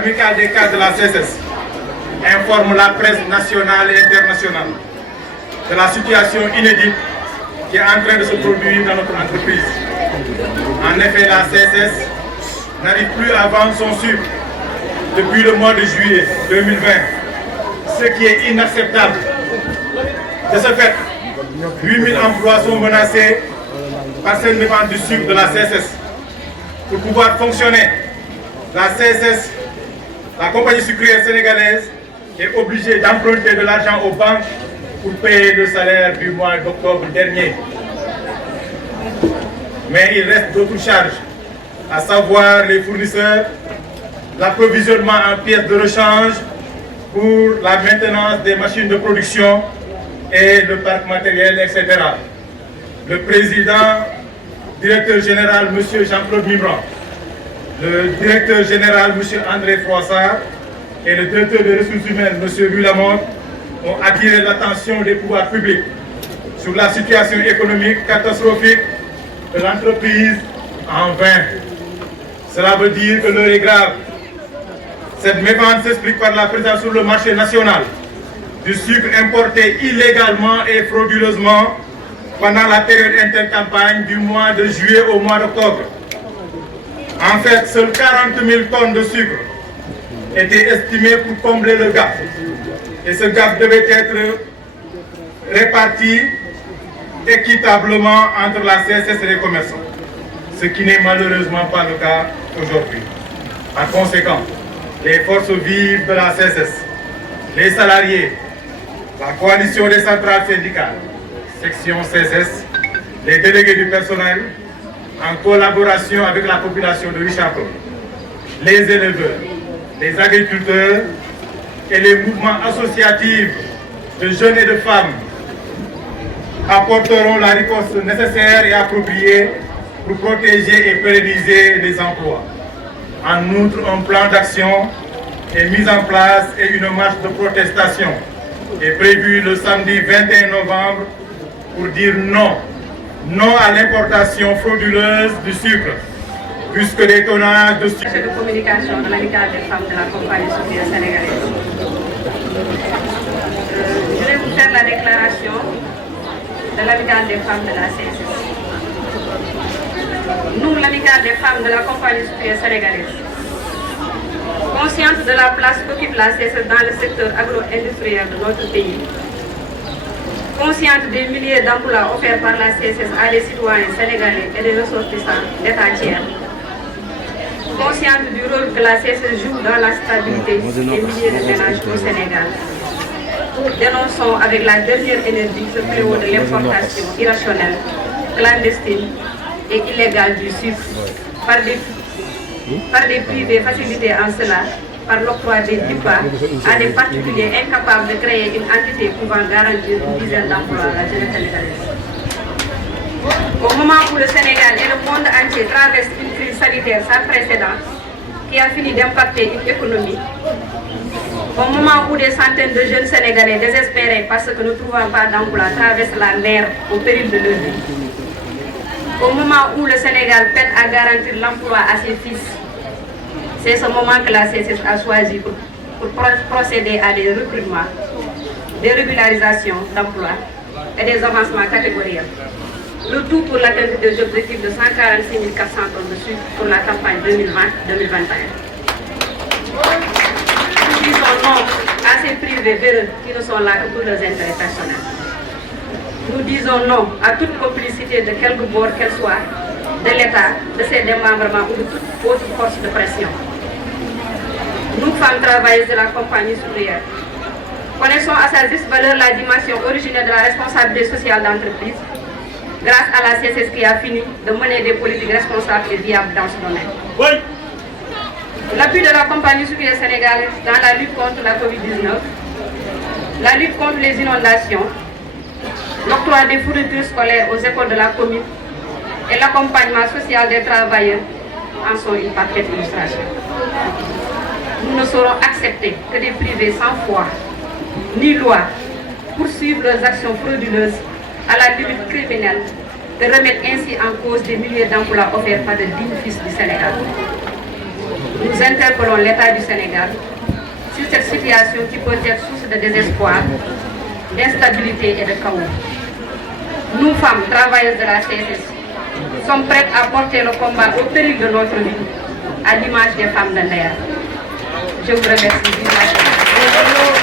l'amicale des cadres de la CSS informe la presse nationale et internationale de la situation inédite qui est en train de se produire dans notre entreprise. En effet, la CSS n'arrive plus à vendre son sucre depuis le mois de juillet 2020, ce qui est inacceptable. De ce fait, 8000 emplois sont menacés par cette vente du sucre de la CSS. Pour pouvoir fonctionner, la CSS, la compagnie sucrière sénégalaise, est obligée d'emprunter de l'argent aux banques pour payer le salaire du mois d'octobre dernier. Mais il reste d'autres charges, à savoir les fournisseurs, l'approvisionnement en pièces de rechange pour la maintenance des machines de production et le parc matériel, etc. Le président, directeur général, M. Jean-Claude Mimran, le directeur général, M. André Froissart, et le directeur des ressources humaines, M. Louis-Lamont, ont attiré l'attention des pouvoirs publics sur la situation économique catastrophique de l'entreprise en vain. Cela veut dire que l'heure est grave. Cette mévente s'explique par la présence sur le marché national du sucre importé illégalement et frauduleusement pendant la période intercampagne du mois de juillet au mois d'octobre. En fait, seules 40 000 tonnes de sucre étaient estimées pour combler le gap. Et ce gap devait être réparti équitablement entre la CSS et les commerçants, ce qui n'est malheureusement pas le cas aujourd'hui. Par conséquent, les forces vives de la CSS, les salariés, la coalition des centrales syndicales, section CSS, les délégués du personnel, en collaboration avec la population de Richard-Toll, les éleveurs, les agriculteurs et les mouvements associatifs de jeunes et de femmes apporteront la réponse nécessaire et appropriée pour protéger et pérenniser les emplois. En outre, un plan d'action est mis en place et une marche de protestation est prévue le samedi 21 novembre pour dire non. Non à l'importation frauduleuse du sucre, puisque des tonnages de sucre... de communication de l'amicale des femmes de la compagnie sucrière sénégalaise. Je vais vous faire la déclaration de l'amicale des femmes de la CSS. Nous, l'amicale des femmes de la compagnie sucrière sénégalaise, conscientes de la place qu'occupe la CSS dans le secteur agro-industriel de notre pays, consciente des milliers d'emplois offerts par la CSS à des citoyens sénégalais et des ressortissants d'État tiers, consciente du rôle que la CSS joue dans la stabilité des milliers de ménages au Sénégal, dénonçons avec la dernière énergie ce fléau de l'importation irrationnelle, clandestine et illégale du sucre par des privés facilités en cela par l'octroi des DIPA à des particuliers incapables de créer une entité pouvant garantir une dizaine d'emplois à la jeunesse sénégalaise. Au moment où le Sénégal et le monde entier traversent une crise sanitaire sans précédent qui a fini d'impacter une économie, au moment où des centaines de jeunes Sénégalais désespérés parce que ne trouvant pas d'emploi traversent la mer au péril de leur vie, au moment où le Sénégal peine à garantir l'emploi à ses fils, c'est ce moment que la CSS a choisi pour procéder à des recrutements, des régularisations d'emplois et des avancements catégoriels. Le tout pour l'atteinte des objectifs de 146 400 tonnes de sucre pour la campagne 2020-2021. Nous disons non à ces privés véreux qui ne sont là que pour leurs intérêts personnels. Nous disons non à toute complicité de quelque bord qu'elle soit, de l'État, de ses démembrements ou de toute autre force de pression. Nous, femmes travailleuses de la compagnie sucrière, connaissons à sa juste valeur la dimension originelle de la responsabilité sociale d'entreprise, grâce à la CSS qui a fini de mener des politiques responsables et viables dans ce domaine. Oui. L'appui de la compagnie sucrière sénégalaise dans la lutte contre la Covid-19, la lutte contre les inondations, l'octroi des fournitures scolaires aux écoles de la commune et l'accompagnement social des travailleurs en sont une parfaite illustration. Nous ne saurons accepter que des privés sans foi ni loi poursuivent leurs actions frauduleuses à la limite criminelle de remettre ainsi en cause des milliers d'emplois offerts par de dignes fils du Sénégal. nous interpellons l'État du Sénégal sur cette situation qui peut être source de désespoir, d'instabilité et de chaos. Nous, femmes travailleuses de la CSS, sommes prêtes à porter le combat au péril de notre vie, à l'image des femmes de l'air. Je vous remercie.